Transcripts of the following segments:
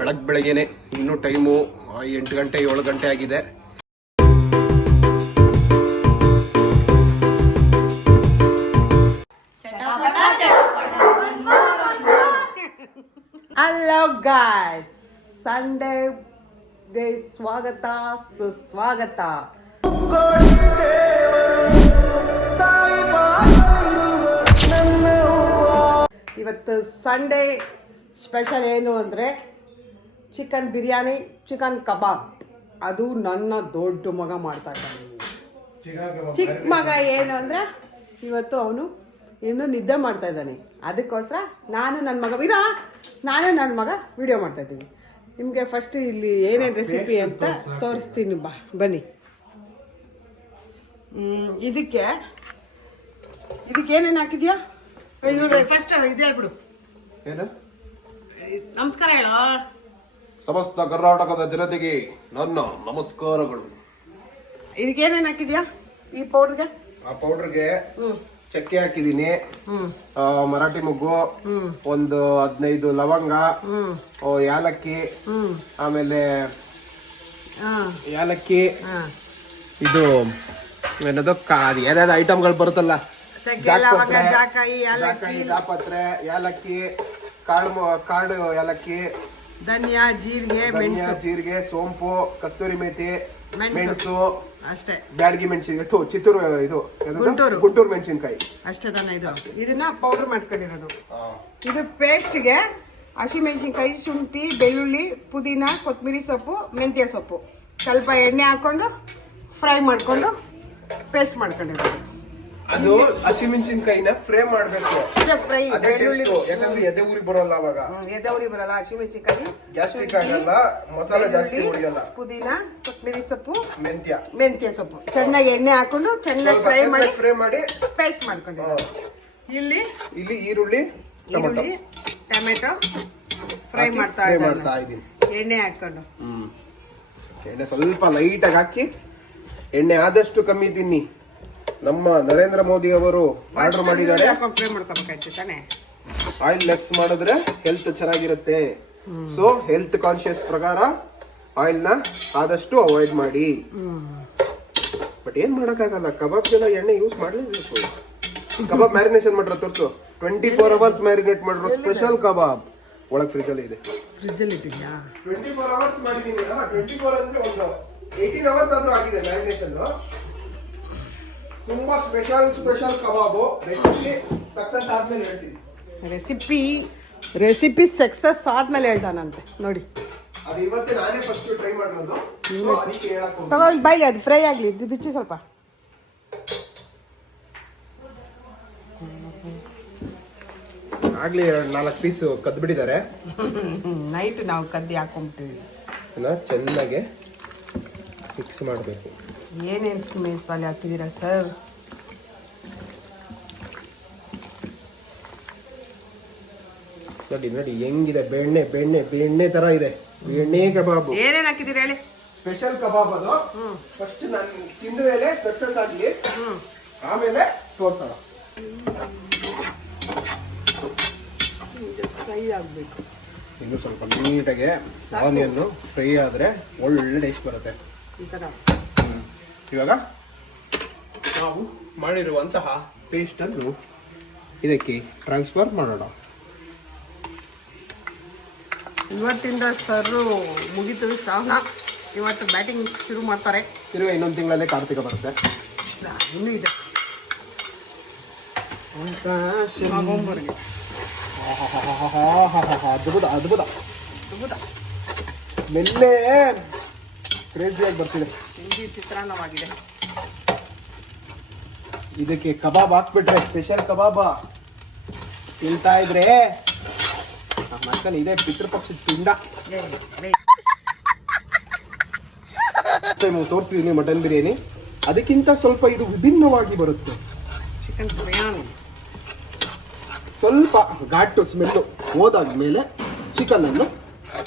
ಬೆಳಗ್ಗೆ ಬೆಳಗ್ಗೆನೆ ಇನ್ನೂ ಟೈಮು ಎಂಟು ಗಂಟೆ, ಏಳು ಗಂಟೆ ಆಗಿದೆ. ಹಲೋ ಗಾಯ್ಸ್ ಸಂಡೇಗೆ ಸ್ವಾಗತ ಸುಸ್ವಾಗತ ಇವತ್ತು ಸಂಡೇ ಸ್ಪೆಷಲ್ ಏನು ಅಂದರೆ ಚಿಕನ್ ಬಿರಿಯಾನಿ ಚಿಕನ್ ಕಬಾಬ್. ಅದು ನನ್ನ ದೊಡ್ಡ ಮಗ ಮಾಡ್ತಾ ಇದ್ದಾನೆ. ಚಿಕ್ಕ ಮಗ ಏನು ಅಂದರೆ ಇವತ್ತು ಅವನು ಇನ್ನು ನಿದ್ದೆ ಮಾಡ್ತಾ ಇದ್ದಾನೆ. ಅದಕ್ಕೋಸ್ಕರ ನಾನು ನನ್ನ ಮಗ ಇರ ನಾನೇ ನನ್ನ ಮಗ ವಿಡಿಯೋ ಮಾಡ್ತಾ ಇದ್ದೀನಿ. ನಿಮಗೆ ಫಸ್ಟ್ ಇಲ್ಲಿ ಏನೇನು ರೆಸಿಪಿ ಅಂತ ತೋರಿಸ್ತೀನಿ ಬಾ ಬನ್ನಿ. ಇದಕ್ಕೆ ಇದಕ್ಕೆ ಏನೇನು ಹಾಕಿದ್ಯಾ? ಫಸ್ಟ್ ಇದು ಏನು? ನಮಸ್ಕಾರ ಹೇಳೋ. ಸಮಸ್ತ ಕರ್ನಾಟಕದ ಜನತೆಗೆ ನನ್ನ ನಮಸ್ಕಾರಗಳು. ಇದಕ್ಕೆ ಏನೇನು ಹಾಕಿದ್ಯಾ ಈ ಪೌಡ್ರಿಗೆ? ಆ ಪೌಡರ್ಗೆ ಚಕ್ಕೆ ಹಾಕಿದೀನಿ ಆ, ಮರಾಠಿ ಮೊಗ್ಗು ಒಂದು ಹದಿನೈದು ಲವಂಗ ಓ, ಯಾಲಕ್ಕಿ ಆಮೇಲೆ ಹಾಂ ಯಾಲಕ್ಕಿ ಹಾಂ ಇದು ಏನದು ಕಾ ಏನೇನು ಐಟಮ್ಗಳು ಬರುತ್ತಲ್ಲ? ಚಕ್ಕೆ ಲವಂಗ ಜಾಕಾಯಿ ಜಾಕಾಯಿ, ಏಲಕ್ಕಿ ಜಾಪತ್ರೆ ಯಾಲಕ್ಕಿ ಕಾಳು ಮೊ- ಕಾಳು ಯಾಲಕ್ಕಿ ಧನಿಯಾ ಜೀರಿಗೆ ಮೆಣಸು. ಜೀರಿಗೆ ಸೋಂಪು ಕಸ್ತೂರಿ ಮೇಥಿ ಮೆಣಸು. ಮೆಣಸು ಅಷ್ಟೇ. ಬ್ಯಾಡಗಿ ಮೆಣಸಿನ ಚಿತ್ತೂರು ಇದು? ಗುಂಟೂರು. ಗುಂಟೂರು ಮೆಣಸಿನಕಾಯಿ. ಅಷ್ಟೇ ತಾನೇ ಇದು. ಇದನ್ನ ಪೌಡರ್ ಮಾಡ್ಕೊಂಡಿರೋದು. ಇದು ಪೇಸ್ಟ್ಗೆ ಹಸಿಮೆಣಸಿನ್ಕಾಯಿ ಶುಂಠಿ ಬೆಳ್ಳುಳ್ಳಿ ಪುದೀನ ಕೊತ್ತಂಬರಿ ಸೊಪ್ಪು ಮೆಂತ್ಯ ಸೊಪ್ಪು. ಸ್ವಲ್ಪ ಎಣ್ಣೆ ಹಾಕೊಂಡು ಫ್ರೈ ಮಾಡಿಕೊಂಡು ಪೇಸ್ಟ್ ಮಾಡ್ಕೊಂಡಿರೋದು. ಅದು ಹಸಿಮೆಣಸಿನಕಾಯಿನ ಫ್ರೈ ಮಾಡ್ಬೇಕು. ಫ್ರೈ ಬೆಳ್ಳುಳ್ಳಿ. ಯಾಕಂದ್ರೆ ಎದೆ ಊರಿ ಬರಲ್ಲ ಅವಾಗ. ಎದೆ ಊರಿ ಬರಲ್ಲ ಹಸಿಮೆಣಸಿನಕಾಯಿ ಗ್ಯಾಸ್ಟ್ರಿಕ್ ಆಗಲ್ಲ ಮಸಾಲೆ ಜಾಸ್ತಿ ಹೊಡಿಯಲ್ಲ ಪುದೀನ ಕೊತ್ತಂಬರಿ ಸೊಪ್ಪು ಮೆಂತ್ಯ. ಮೆಂತ್ಯ ಸೊಪ್ಪು. ಚೆನ್ನಾಗಿ ಎಣ್ಣೆ ಹಾಕೊಂಡು ಚೆನ್ನಾಗಿ ಫ್ರೈ ಮಾಡಿ ಫ್ರೈ ಮಾಡಿ ಪೇಸ್ಟ್ ಮಾಡ್ಕೊಂಡೆ ಇಲ್ಲಿ ಇಲ್ಲಿ ಈರುಳ್ಳಿ ಟೊಮೆಟೊ. ಈರುಳ್ಳಿ ಟೊಮೆಟೊ ಫ್ರೈ ಮಾಡ್ತಾ ಮಾಡ್ತಾ ಇದ್ದೀನಿ. ಎಣ್ಣೆ ಹಾಕೊಂಡು. ಎಣ್ಣೆ ಸ್ವಲ್ಪ ಲೈಟಾಗಿ ಹಾಕಿ ಎಣ್ಣೆ ಆದಷ್ಟು ಕಮ್ಮಿ ತಿನ್ನಿ. ನಮ್ಮ ನರೇಂದ್ರ ಮೋದಿ ಅವರು ಆರ್ಡರ್ ಮಾಡಿದ್ದಾರೆ. ಆಯಿಲ್ ಲೆಸ್ ಮಾಡಿದ್ರೆ ಹೆಲ್ತ್ ಚೆನ್ನಾಗಿರುತ್ತೆ. ಸೊ ಹೆಲ್ತ್ ಕಾನ್ಶಿಯಸ್ ಪ್ರಕಾರ ಆಯಿಲ್ನ ಆದಷ್ಟು ಅವಾಯ್ಡ್ ಮಾಡಿ. ಬಟ್ ಏನ್ ಮಾಡಕ್ಕಾಗಲ್ಲ? ಕಬಾಬ್ ಜನ ಎಣ್ಣೆ ಯೂಸ್ ಮಾಡಲೇಬೇಕು. ಕಬಾಬ್ ಮ್ಯಾರಿನೇಷನ್ ಮಾಡ್ರ ತೋರ್ಸು. ಟ್ವೆಂಟಿ ಫೋರ್ ಅವರ್ಸ್ ಮ್ಯಾರಿನೇಟ್ ಮಾಡಿರೋ ಸ್ಪೆಷಲ್ ಕಬಾಬ್. ಒಳಗ್ ಫ್ರಿಜ್ ಅಲ್ಲಿ ಇದೆ. ಫ್ರಿಜ್ಜಲ್ಲಿ ಇಟ್ಟಿದ್ಯಾ? ಟ್ವೆಂಟಿ ಫೋರ್ ಅವರ್ಸ್ ಮಾಡಿದೀನಿ. ಅಲ್ಲ ಟ್ವೆಂಟಿ ಫೋರ್ ಅಂದ್ರೆ ಒಂದು ಏಯ್ಟೀನ್ ಅವರ್ಸ್ ಆದ್ರೂ ಆಗಿದೆ ಮ್ಯಾರಿನೇಷನ್ ತುಂಬಾ ಸ್ಪೆಷಲ್ ಸ್ಪೆಷಲ್ ಕಬಾಬ್. ರೆಸಿಪಿ ಸಕ್ಸಸ್ ಆದ್ಮೇಲೆ ಹೇಳ್ತೀನಿ. ರೆಸಿಪಿ ರೆಸಿಪಿ ಸಕ್ಸಸ್ ಆದ್ಮೇಲೆ ಹೇಳ್ತಾನಂತೆ ನೋಡಿ. ಅದು ಇವತ್ತೇ ನಾನೇ ಫಸ್ಟ್ ಟ್ರೈ ಮಾಡಿರೋದು. ಸೊ ಅದಕ್ಕೆ ಹೇಳಕ್ ಹೋಗ್ತೀನಿ. ತಗೋ ಇಲ್ಲಿ ಬೈಲಿ ಅದು ಫ್ರೈ ಆಗಲಿ. ಇದು ಬಿಚ್ಚಿ ಸ್ವಲ್ಪ. ಆಗ್ಲಿ ಎರಡು ನಾಲ್ಕು ಪೀಸ್ ಕದ್ದು ಬಿಟ್ಟಿದ್ದಾರೆ ನೈಟ್ ನಾವು ಕದ್ದಿ ಹಾಕೊಂಬಿಟ್ಟಿವಿ ಚೆನ್ನಾಗೆ ಚೆನ್ನಾಗಿ ಮಿಕ್ಸ್ ಮಾಡಬೇಕು. ಏನೇನು ಮಸಾಲೆ ಹಾಕಿದ್ದೀರಾ ಸರ್ ನೋಡಿ ನೋಡಿ ಹೆಂಗಿದೆ ಬೆಣ್ಣೆ ಬೆಣ್ಣೆ ಬೆಣ್ಣೆ ತರ ಇದೆ. ಬೆಣ್ಣೆ ಕಬಾಬ್. ಏನೇನು ಹಾಕಿದ್ದೀರಾ ಹೇಳಿ? ಸ್ಪೆಷಲ್ ಕಬಾಬ್ ಅದು. ಫಸ್ಟ್ ನಾನು ತಿಂದ ಮೇಲೆ ಸಕ್ಸಸ್ ಆಗಲಿ. ಹ್ಞೂ ಆಮೇಲೆ ತೋರ್ಸೋಣ. ಫ್ರೈ ಆಗಬೇಕು. ಇನ್ನು ಸ್ವಲ್ಪ ನೀಟಾಗಿ ಆನಿಯನ್ನು ಫ್ರೈ ಆದರೆ ಒಳ್ಳೆ ಟೇಸ್ಟ್ ಬರುತ್ತೆ. ಈ ಥರ ಇವಾಗ ನಾವು ಮಾಡಿರುವಂತಹ ಪೇಸ್ಟ್ ಅನ್ನು ಇದಕ್ಕೆ ಟ್ರಾನ್ಸ್ಫರ್ ಮಾಡೋಣ. ಇವತ್ತಿಂದ ಸರ್ ಮುಗೀತದೆ ಶ್ರಾವಣ ಇವತ್ತು ಬ್ಯಾಟಿಂಗ್ ಶುರು ಮಾಡ್ತಾರೆ. ತಿರುಗ ಇನ್ನೊಂದು ತಿಂಗಳಲ್ಲೇ ಕಾರ್ತಿಕ ಬರುತ್ತೆ. ಇನ್ನೂ ಇದೆ. ಅದ್ಭುತ ಅದ್ಭುತ. ಅದ್ಭುತ. ಸ್ಮೆಲ್ಲೇ ಕ್ರೇಜಿಯಾಗಿ ಬರ್ತಿದೆ. ಸಿಂಧಿ ಚಿತ್ರಾನ್ನವಾಗಿದೆ. ಇದಕ್ಕೆ ಕಬಾಬ್ ಹಾಕ್ಬಿಟ್ರೆ ಸ್ಪೆಷಲ್ ಕಬಾಬ. ತಿಂತಾ ಇದ್ರೆ ನಮ್ಮ ಅಕ್ಕನ ಇದೆ ಪಿತೃಪಕ್ಷದ ಪಿಂಡ ಟೈಮು ತೋರಿಸಿದೀನಿ ಮಟನ್ ಬಿರಿಯಾನಿ. ಅದಕ್ಕಿಂತ ಸ್ವಲ್ಪ ಇದು ವಿಭಿನ್ನವಾಗಿ ಬರುತ್ತೆ. ಚಿಕನ್ ಬಿರಿಯಾನಿ ಸ್ವಲ್ಪ ಘಾಟು ಸ್ಮೆಲ್ಲು ಹೋದಾದ್ಮೇಲೆ ಚಿಕನ್ ಅನ್ನು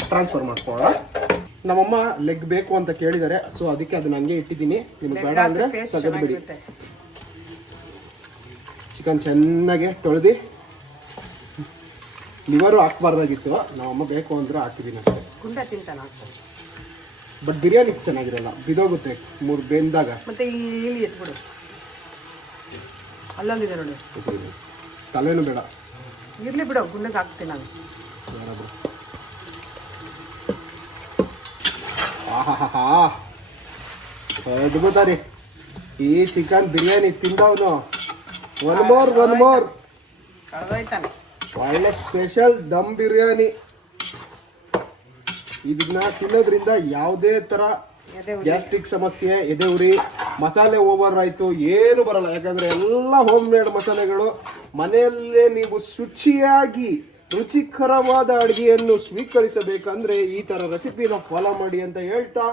ಟ್ರಾನ್ಸ್ಫರ್ ಮಾಡ್ಕೊಳ್ಳೋಣ. ನಮ್ಮಮ್ಮ ಲೆಗ್ ಬೇಕು ಅಂತ ಕೇಳಿದ್ದಾರೆ. ಸೊ ಅದಕ್ಕೆ ಅದನ್ನ ಹಂಗೆ ಇಟ್ಟಿದ್ದೀನಿ. ನಿಮ್ಗೆ ಬೇಡ ಅಂದ್ರೆ ತೆಗೆದುಬಿಡಿ. ಚಿಕನ್ ಚೆನ್ನಾಗಿ ತೊಳೆದು. ಲಿವರು ಹಾಕ್ಬಾರ್ದಾಗಿತ್ತು. ನಮ್ಮಮ್ಮ ಬೇಕು ಅಂದ್ರೆ ಹಾಕಿದ್ದೀನಿ ಅಷ್ಟೇ. ಬಟ್ ಬಿರಿಯಾನಿ ಚೆನ್ನಾಗಿರಲ್ಲ. ಬಿದೋಗುತ್ತೆ ಮೂರು ಬೆಂದಾಗ. ಮತ್ತೆ ಅಲ್ಲೊಂದಿದೆ ನೋಡಿ. ತಲೆನೂ ಬೇಡ. ಇರ್ಲಿ ಬಿಡು ಗುಂಡಕ್ಕೆ ಹಾಕ್ತೀನಿ ನಾನು. ಆಹಾಹಾಹಾ. ಅದ್ಭುತ ರೀ ಈ ಚಿಕನ್ ಬಿರಿಯಾನಿ ತಿಂದವನು. ಒನ್ ಮೋರ್ ಒನ್ ಮೋರ್ ಕಳೆದೋಯ್ತಾನೆ. ಒಳ್ಳೆ ಸ್ಪೆಷಲ್ ದಮ್ ಬಿರಿಯಾನಿ. ಇದನ್ನ ತಿನ್ನೋದ್ರಿಂದ ಯಾವುದೇ ತರ ಗ್ಯಾಸ್ಟ್ರಿಕ್ ಸಮಸ್ಯೆ ಎದೆ ಉರಿ ಮಸಾಲೆ ಓವರ್ ಆಯಿತು ಏನು ಬರಲ್ಲ. ಯಾಕಂದ್ರೆ ಎಲ್ಲ ಹೋಮ್ ಮೇಡ್ ಮಸಾಲೆಗಳು ಮನೆಯಲ್ಲೇ ನೀವು ಶುಚಿಯಾಗಿ ರುಚಿಕರವಾದ ಅಡುಗೆಯನ್ನು ಸ್ವೀಕರಿಸಬೇಕಂದ್ರೆ ಈ ತರ ರೆಸಿಪಿನ ಫಾಲೋ ಮಾಡಿ ಅಂತ ಹೇಳ್ತಾ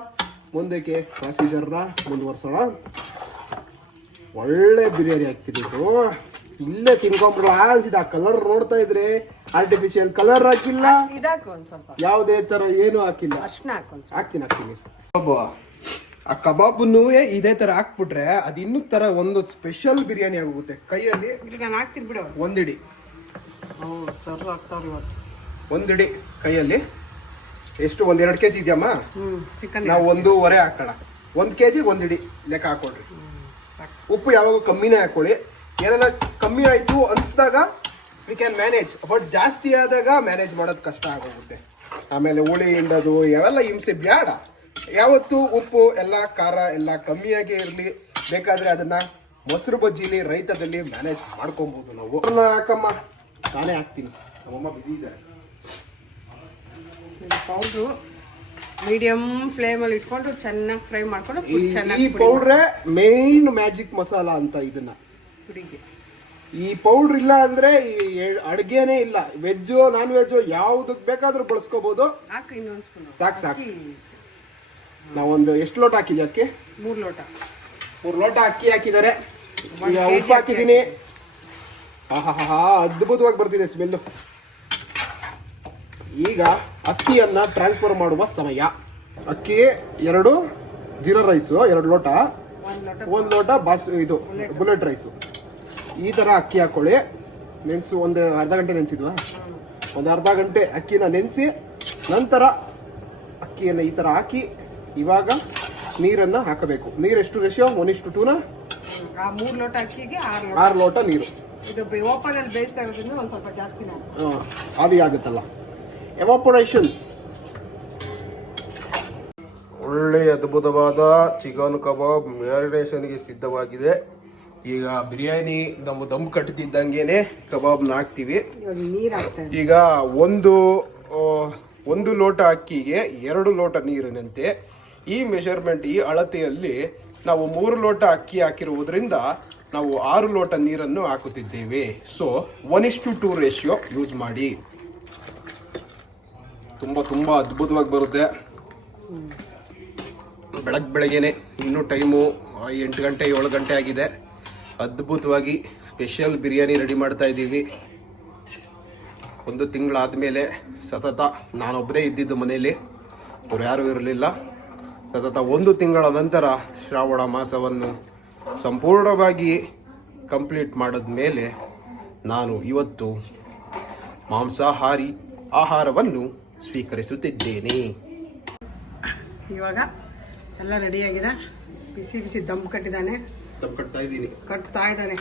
ಮುಂದಕ್ಕೆ ಪ್ರೊಸೀಜರ್ನ ಮುಂದುವರ್ಸೋಣ. ಒಳ್ಳೆ ಬಿರಿಯಾನಿ ಹಾಕ್ತಿದ್ದು ಇಲ್ಲೇ ತಿನ್ಕೊಂಡ್ಬಿಡು ಆ ಕಲರ್ ನೋಡ್ತಾ ಇದ್ರೆ ಆರ್ಟಿಫಿಷಿಯಲ್ ಕಲರ್ ಹಾಕಿಲ್ಲ. ಯಾವುದೇ ತರ ಏನು ಹಾಕಿಲ್ಲ. ಹಾಕ್ತೀನಿ ಹಾಕ್ತೀನಿ. ಕಬಾಬ್ ಆ ಕಬಾಬ್ನು ಇದೇ ತರ ಹಾಕ್ಬಿಟ್ರೆ ಅದು ಇನ್ನೂ ತರ ಒಂದು ಸ್ಪೆಷಲ್ ಬಿರಿಯಾನಿ ಆಗೋಗುತ್ತೆ. ಕೈಯಲ್ಲಿ ಒಂದಿಡಿ. ಸರ್ ಇವತ್ತು. ಒಂದಿಡಿ ಕೈಯಲ್ಲಿ. ಎಷ್ಟು? ಒಂದ್ ಎರಡು ಕೆಜಿ ಇದೆಯಮ್ಮ? ಹ್ಞೂ ಚಿಕನ್ ನಾವು ಒಂದೂವರೆ ಹಾಕೋಣ. ಒಂದ್ ಕೆಜಿ ಒಂದಿಡಿ ಲೆಕ್ಕ ಹಾಕೊಳ್ರಿ. ಉಪ್ಪು ಯಾವಾಗ ಕಮ್ಮಿನೇ ಹಾಕೊಳ್ಳಿ. ಏನಾರ ಕಮ್ಮಿ ಆಯ್ತು ಅನ್ಸ್ದಾಗ ವಿ ಕ್ಯಾನ್ ಮ್ಯಾನೇಜ್ ಬಟ್ ಜಾಸ್ತಿ ಆದಾಗ ಮ್ಯಾನೇಜ್ ಮಾಡೋದು ಕಷ್ಟ ಆಗೋಗುತ್ತೆ. ಆಮೇಲೆ ಹುಳಿ ಹಿಂಡೋದು ಯಾವೆಲ್ಲ ಹಿಂಸೆ ಬ್ಯಾಡ. ಯಾವತ್ತು ಉಪ್ಪು ಎಲ್ಲ ಖಾರ ಎಲ್ಲ ಕಮ್ಮಿಯಾಗಿ ಇರಲಿ. ಬೇಕಾದ್ರೆ ಅದನ್ನ ಮೊಸರು ಬಜ್ಜಿಲಿ ರೈತದಲ್ಲಿ ಮ್ಯಾನೇಜ್ ಮಾಡ್ಕೊಬಹುದು ನಾವು. ಹಾಕಮ್ಮ. ನಾನೇ ಹಾಕ್ತೀನಿ. ನಮ್ಮಮ್ಮ ಬಿಸಿ ಇದ್ದಾರೆ ಪೌಡ್ರು ಮೀಡಿಯಮ್ ಫ್ಲೇಮಲ್ಲಿ ಇಟ್ಕೊಂಡು ಚೆನ್ನಾಗಿ ಫ್ರೈ ಮಾಡ್ಕೊಂಡು ಈ- ಪೌಡ್ರೇ ಮೇನ್ ಮ್ಯಾಜಿಕ್ ಮಸಾಲ ಅಂತ ಇದನ್ನ. ಪುಡಿಗೆ. ಈ ಪೌಡ್ರ್ ಇಲ್ಲ ಅಂದ್ರೆ ಈ ಅಡ್ಗೆನೇ ಇಲ್ಲ. ವೆಜ್ ನಾನ್ ವೆಜ್ ಯಾವ್ದಕ್ ಬೇಕಾದ್ರೂ ಬಳಸ್ಕೋಬಹುದು ಹಾಕು ಇನ್ನೊಂದು ಸ್ಪೂನ್ ಸಾಕ್ ಸಾಕ್. ನಾವೊಂದು ಎಷ್ಟು ಲೋಟ ಹಾಕಿದ್ವಿ ಅಕ್ಕಿ? ಮೂರು ಲೋಟ. ಮೂರು ಲೋಟ ಅಕ್ಕಿ ಹಾಕಿದ್ದಾರೆ. ಉಪ್ಪು ಹಾಕಿದ್ದೀನಿ. ಆಹಾಹಾ ಅದ್ಭುತವಾಗಿ ಬರ್ತಿದೆ ಸ್ಮೆಲ್ ಈಗ ಅಕ್ಕಿಯನ್ನ ಟ್ರಾನ್ಸ್ಫರ್ ಮಾಡುವ ಸಮಯ. ಅಕ್ಕಿ ಎರಡು ಜೀರಾ ರೈಸು ಎರಡು ಲೋಟ. ಒಂದು ಲೋಟ ಬಾಸ್ ಇದು ಬುಲೆಟ್ ರೈಸು ಈ ಥರ ಅಕ್ಕಿ ಹಾಕೊಳ್ಳಿ. ನೆನೆಸು ಒಂದು ಅರ್ಧ ಗಂಟೆ ನೆನೆಸಿದ್ವಾ? ಒಂದು ಅರ್ಧ ಗಂಟೆ ಅಕ್ಕಿನ ನೆನೆಸಿ ನಂತರ ಅಕ್ಕಿಯನ್ನು ಈ ಥರ ಹಾಕಿ ಇವಾಗ ನೀರನ್ನು ಹಾಕಬೇಕು. ನೀರು ಎಷ್ಟು ರೇಷಿಯೋ ಒನ್ ಇಷ್ಟು ಟೂನ ಮೂರು ಲೋಟ ಅಕ್ಕಿಗೆ ಆರು ಲೋಟ ನೀರು. ಇದು ಓಪನ್ ಅಲ್ಲಿ ಬೇಯಿಸ್ತಾ ಇರೋದ್ರಿಂದ ಒಂದು ಸ್ವಲ್ಪ ಆವಿ ಆಗುತ್ತಲ್ಲ. ಎವಾಪೊರೇಷನ್ ಒಳ್ಳೆ ಅದ್ಭುತವಾದ ಚಿಕನ್ ಕಬಾಬ್ ಮ್ಯಾರಿನೇಷನ್ಗೆ ಸಿದ್ಧವಾಗಿದೆ. ಈಗ ಬಿರಿಯಾನಿ ನಮ್ಮ ದಮ್ ಕಟ್ಟಿದ್ದಂಗೆನೆ ಕಬಾಬ್ನ ಹಾಕ್ತೀವಿ. ಈಗ ಒಂದು ಒಂದು ಲೋಟ ಅಕ್ಕಿಗೆ ಎರಡು ಲೋಟ ನೀರಿನಂತೆ. ಈ ಮೆಷರ್ಮೆಂಟ್ ಈ ಅಳತೆಯಲ್ಲಿ ನಾವು ಮೂರು ಲೋಟ ಅಕ್ಕಿ ಹಾಕಿರುವುದರಿಂದ ನಾವು ಆರು ಲೋಟ ನೀರನ್ನು ಹಾಕುತ್ತಿದ್ದೇವೆ. So one is to two ratio use ಮಾಡಿ. ತುಂಬ ತುಂಬ ಅದ್ಭುತವಾಗಿ ಬರುತ್ತೆ. ಬೆಳಗ್ಗೆ ಬೆಳಗ್ಗೆನೆ ಇನ್ನೂ ಟೈಮು ಎಂಟು ಗಂಟೆ, ಏಳು ಗಂಟೆ ಆಗಿದೆ. ಅದ್ಭುತವಾಗಿ ಸ್ಪೆಷಲ್ ಬಿರಿಯಾನಿ ರೆಡಿ ಮಾಡ್ತಾ ಇದ್ದೀವಿ. ಒಂದು ತಿಂಗಳಾದಮೇಲೆ ಸತತ ನಾನೊಬ್ಬರೇ ಇದ್ದಿದ್ದು ಮನೆಯಲ್ಲಿ, ಅವ್ರು ಯಾರೂ ಇರಲಿಲ್ಲ. ಸತತ ಒಂದು ತಿಂಗಳ ನಂತರ ಶ್ರಾವಣ ಮಾಸವನ್ನು ಸಂಪೂರ್ಣವಾಗಿ ಕಂಪ್ಲೀಟ್ ಮಾಡಿದ ಮೇಲೆ ನಾನು ಇವತ್ತು ಮಾಂಸಾಹಾರಿ ಆಹಾರವನ್ನು ಸ್ವೀಕರಿಸುತ್ತಿದ್ದೇನೆ. ಇವಾಗ ಎಲ್ಲ ರೆಡಿಯಾಗಿದೆ. ಬಿಸಿ ಬಿಸಿ ದಮ್ ಕಟ್ಟಿದ್ದಾನೆ. ದಮ್ ಕಟ್ತಾ ಇದ್ದೀನಿ. ಕಟ್ತಾ ಇದ್ದಾನೆ.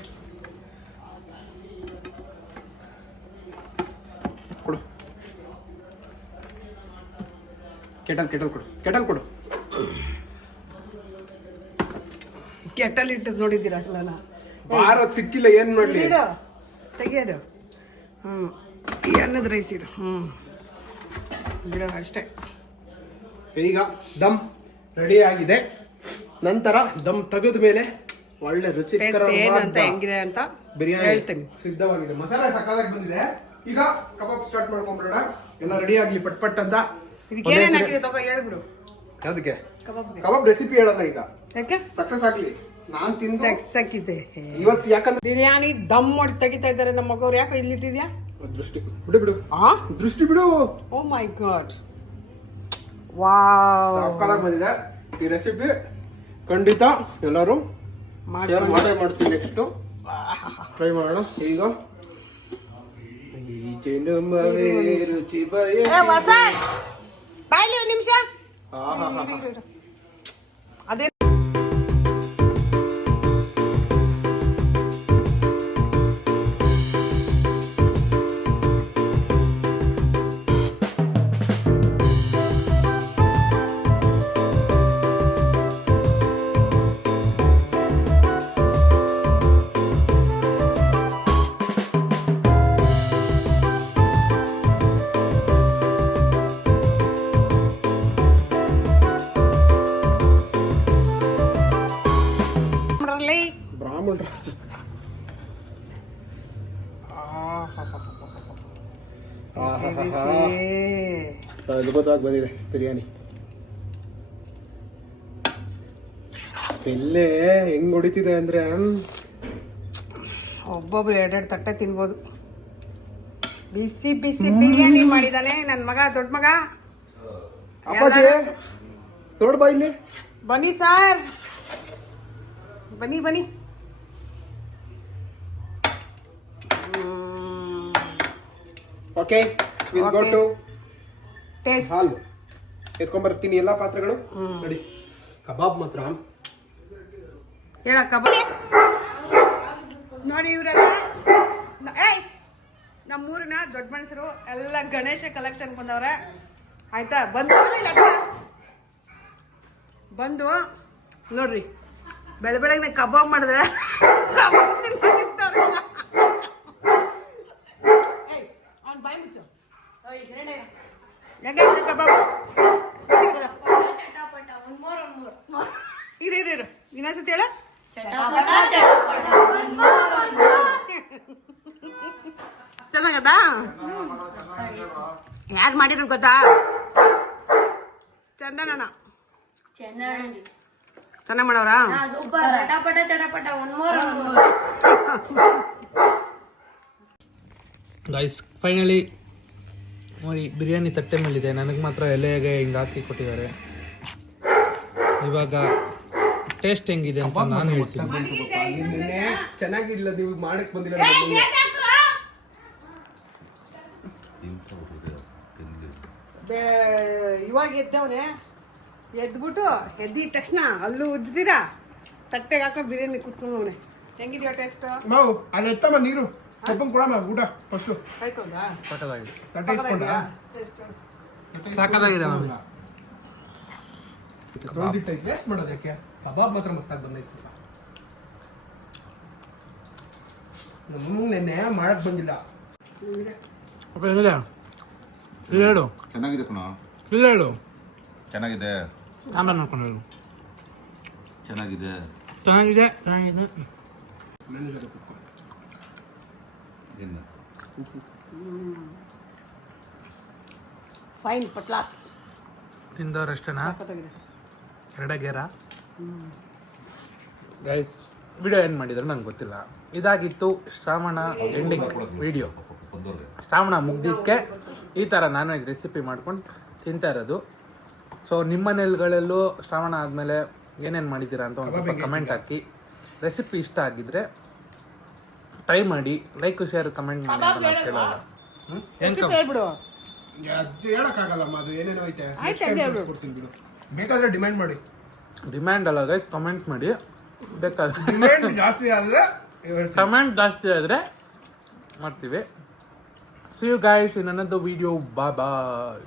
ಕೊಡು. ಕೆಟಲ್ ಕೆಟಲ್ ಕೊಡು. ಕೆಟಲ್ ಕೊಡು. ಕೆಟ್ಟಲ್ಲಿ ಇಟ್ಟದ್ದು ನೋಡಿದ್ದೀರಲ್ಲ ಭಾರತ್ ಸಿಕ್ಕಿಲ್ಲ ಏನ್ ಮಾಡ್ಲಿ? ತೆಗಿಯೋದು. ಹ್ಞೂ ಈ ಅನ್ನದ ರೈಸ್ ಇಡು. ಹ್ಞೂ ಬಿಡು ಅಷ್ಟೇ. ಈಗ ದಮ್ ರೆಡಿ ಆಗಿದೆ. ನಂತರ ದಮ್ ತೆಗೆದ ಮೇಲೆ ಒಳ್ಳೆ ರುಚಿ ಅಂತ ಹೆಂಗಿದೆ ಅಂತ ಬಿರಿಯಾನಿ ಹೇಳ್ತೀನಿ. ಸಿದ್ಧವಾಗಿದೆ. ಮಸಾಲೆ ಸಕ್ಕದಾಗಿ ಬಂದಿದೆ. ಈಗ ಕಬಾಬ್ ಸ್ಟಾರ್ಟ್ ಮಾಡ್ಕೊಂಡ್ಬಿಡೋಣ ಎಲ್ಲ ರೆಡಿ ಆಗಲಿ ಪಟ್ ಪಟ್ ಅಂತ ಇದಕ್ಕೆ ಏನೇನು ಹಾಕಿದೆ ತಗೋ ಹೇಳ್ಬಿಡು. ಯಾವ್ದಕ್ಕೆ? ಕಬಾಬ್ ಕಬಾಬ್ ರೆಸಿಪಿ ಹೇಳೋದ ಈಗ. ಯಾಕೆ? ಸಕ್ಸಸ್ ಆಗ್ಲಿ. ನಾನ್ ತಿಂದು ಸಕ್ಸಾಕಿದೆ ಇವತ್ತು ಯಾಕಂದ್ರೆ ಬಿರಿಯಾನಿ ದಮ್ ಮಾಡಿ ತೆಗಿತಾ ಇದ್ದಾರೆ ನಮ್ಮ ಮಗವ್ರು. ಯಾಕೆ ಇಲ್ಲಿಟ್ಟಿದ್ಯಾ ದೃಷ್ಟಿ ಬಿಡು ಬಿಡು. ಆ? ದೃಷ್ಟಿ ಬಿಡು. ಓ ಮೈ ಗಾಡ್ ವಾವ್ ಸಕ್ಕದಾಗಿ ಬಂದಿದೆ. ಈ ರೆಸಿಪಿ ಖಂಡಿತ ಎಲ್ಲರೂ ಶೇರ್ ಮಾಡೇ. ಮಾಡ್ತೀನಿ ನೆಕ್ಸ್ಟ್. ಟ್ರೈ ಮಾಡೋಣ. ಈಗ. ಈ ಜನುಮವೇ ರುಚಿ ನಿಮಿಷ. ಅದೇ ಬ್ರಾಹ್ಮಣರ ಬಿಸಿ ಬಿಸಿ ಅದ್ಭುತವಾಗಿ ಬಂದಿದೆ ಬಿರಿಯಾನಿ. ಎಲ್ಲೇ ಹೆಂಗ್ ಹೊಡಿತಿದೆ ಅಂದ್ರೆ ಒಬ್ಬೊಬ್ರು ಎರಡೆರಡು ತಟ್ಟೆ ತಿನ್ಬೋದು. ಬಿಸಿ ಬಿಸಿ ಬಿರಿಯಾನಿ ಮಾಡಿದಾನೆ ನನ್ನ ಮಗ ದೊಡ್ಡ ಮಗ. ಅಪ್ಪಾಜಿ ನೋಡ್ ಬಾ ಇಲ್ಲಿ. ಬನ್ನಿ ಸರ್. ಬನ್ನಿ ಬನ್ನಿ. Okay will go. To taste hall. ಎತ್ಕೊಂಡ್ಬರ್ತೀನಿ ಎಲ್ಲಾ ಪಾತ್ರೆಗಳು. ನೋಡಿ. ಕಬಾಬ್ ಮಾತ್ರ. ಹೇಳಕ್ಕ ಕಬಾಬ್. ನೋಡಿ ಇವರೆಲ್ಲ. ಏಯ್ ನಮ್ಮೂರಿನ ದೊಡ್ಡ ಮನುಷ್ಯರು ಎಲ್ಲ ಗಣೇಶ ಕಲೆಕ್ಷನ್ ಬಂದವ್ರೆ. ಆಯ್ತಾ? ಬಂದು? ಬಂದು ನೋಡ್ರಿ. ಬೆಳ ಬೆಳಗ್ಗೆ ಕಬಾಬ್ ಮಾಡಿದ್ರೆ ಕಬಾಬ್ ತಿನ್ಕೊಂಡಿದ್ದವ್ರೆಲ್ಲ. ಏಯ್, ಅವ್ನ್ ಬಾಯ್ ಮುಚ್ಚು ಹೆಂಗಾಯ್ತು ಕಬಾಬ್ ಇರು ಹೇಳ. ಚೆನ್ನಾಗದ? ಯಾರು ಮಾಡಿರ ಗೊತ್ತಾ? ಚಂದನಣ್ಣ. ಚೆನ್ನಾಗಿ ಮಾಡವ್ರ ಗೈಸ್ ಫೈನಲಿ ನೋಡಿ, ಬಿರಿಯಾನಿ ತಟ್ಟೆ ಮೇಲಿದೆ. ನನಗೆ ಮಾತ್ರ ಎಲೆಗೆ ಹಿಂಗೆ ಹಾಕಿ ಕೊಟ್ಟಿದ್ದಾರೆ. ಇವಾಗ ಟೇಸ್ಟ್ ಹೆಂಗಿದೆ ಅಂತ ನಾನು ಹೇಳ್ತೀನಿ. ನಿನ್ನೆ ಚೆನ್ನಾಗಿಲ್ಲ ನೀವು ಮಾಡಕ್ ಬಂದಿಲ್ಲ. ಇವಾಗ ಎದ್ದವನೇ ಎದ್ಬಿಟ್ಟು ಎದ್ದಿದ ತಕ್ಷಣ ಅಲ್ಲೂ ಉಜ್ದಿರಾ? ತಟ್ಟೆಗೆ ಹಾಕೋ ಬಿರಿಯಾನಿ ಕುತ್ಕೊಂಡವನೆ ಹೆಂಗಿದ್ಯಾ ಟೇಸ್ಟ್ ಮಾವು ಅಲ್ಲಿ ಎತ್ತಮ್ಮ ನೀರು. ಕಬ್ಬನ್ ಕೊಡಮ್ಮ ಊಟ ಫಸ್ಟು ಸಾಕದಾಗಿದೆ ಸಾಕಾಗಿದೆ ವೇಸ್ಟ್ ಮಾಡೋದಕ್ಕೆ ಕಬಾಬ್ ಮಾತ್ರ ಮಸ್ತಾಗಿ ಬಂದೈತಿ ನೆನ್ನೆ ಮಾಡಕ್ ಬಂದಿಲ್ಲ. ಇಲ್ಲಿ ಹೇಳು. ಚೆನ್ನಾಗಿದೆ ಕಣ. ಇಲ್ಲಿ ಹೇಳು. ಚೆನ್ನಾಗಿದೆ. ಆಮೇಲೆ ನೋಡ್ಕೊಂಡು ಹೇಳು. ಚೆನ್ನಾಗಿದೆ. ಚೆನ್ನಾಗಿದೆ ಚೆನ್ನಾಗಿದೆ. ಏನು? ಫೈನ್ ಪಟ್ಲಾಸ್ ತಿಂದವ್ರಷ್ಟೇನಾ ಸಖತ್ತಾಗಿದೆ ಎರಡೇ ಗೇರ ಗೈಸ್ ವಿಡಿಯೋ ಏನು ಮಾಡಿದ್ರು ನಂಗೆ ಗೊತ್ತಿಲ್ಲ. ಇದಾಗಿತ್ತು ಶ್ರಾವಣ ಎಂಡಿಂಗ್ ವಿಡಿಯೋ ಶ್ರಾವಣ ಮುಗ್ದಿದ್ದಕ್ಕೆ ಈ ಥರ ನಾನ್ ವೆಜ್ ರೆಸಿಪಿ ಮಾಡ್ಕೊಂಡು ತಿಂತಾ ಇರೋದು. ಸೊ ನಿಮ್ಮ ಮನೆಗಳಲ್ಲೂ ಶ್ರಾವಣ ಆದಮೇಲೆ ಏನೇನು ಮಾಡಿದ್ದೀರಾ ಅಂತ ಒಂದು ಸ್ವಲ್ಪ ಕಮೆಂಟ್ ಹಾಕಿ. ರೆಸಿಪಿ ಇಷ್ಟ ಆಗಿದ್ರೆ ಟ್ರೈ ಮಾಡಿ ಲೈಕ್ ಶೇರ್ ಕಮೆಂಟ್ ಮಾಡಿ ಅಂತ ನಾನು ಕೇಳೋಲ್ಲ. ಹೇಳ್ಬಿಡು. ಅದು ಹೇಳಕ್ಕಾಗಲ್ಲಮ್ಮ ಅದು ಏನೇನೋ ಐತೆ. ಹೇಳ್ಬಿಡು. ಕೊಡ್ತೀನಿ ಬಿಡು. ಬೇಕಾದ್ರೆ ಡಿಮ್ಯಾಂಡ್ ಮಾಡಿ. ಡಿಮ್ಯಾಂಡ್ ಅಲ್ಲ ಗೈಸ್ ಕಮೆಂಟ್ ಮಾಡಿ. ಬೇಕಾದ್ರೆ ಡಿಮ್ಯಾಂಡ್ ಜಾಸ್ತಿ ಆದರೆ ಕಮೆಂಟ್ ಜಾಸ್ತಿ ಆದರೆ ಮಾಡ್ತೀವಿ. ಸಿ ಯು ಗೈಸ್ ಇನ್ ಅನ್ನೋದು ವಿಡಿಯೋ ಬಾ ಬಾಯ್